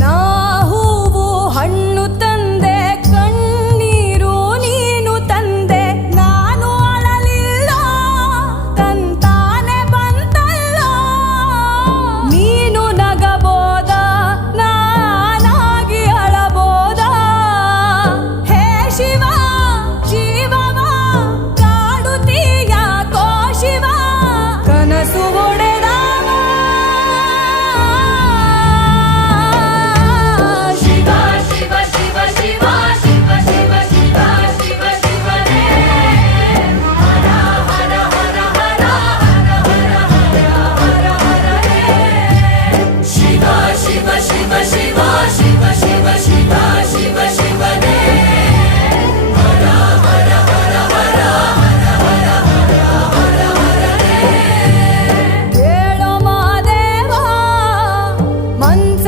ನಾ ಹೂವು ಹಣ್ಣು ತಂದೆ ಕಣ್ಣೀರು ನೀನು ತಂದೆ ನಾನು ಅಳಲಿಲ್ಲ ತಂತಾನೆ ಬಂತಲ್ಲ ನೀನು ನಗಬೋದ ನಾನಾಗಿ ಅಳಬೋದ ಹೇ ಶಿವ ಜೀವವ ಕಾಡುತ್ತೀಯ ಕೋ ಶಿವ ಕನಸು ಒಡೆದ Shiva, Shiva, Shiva, Shiva, Shiva, Shiva.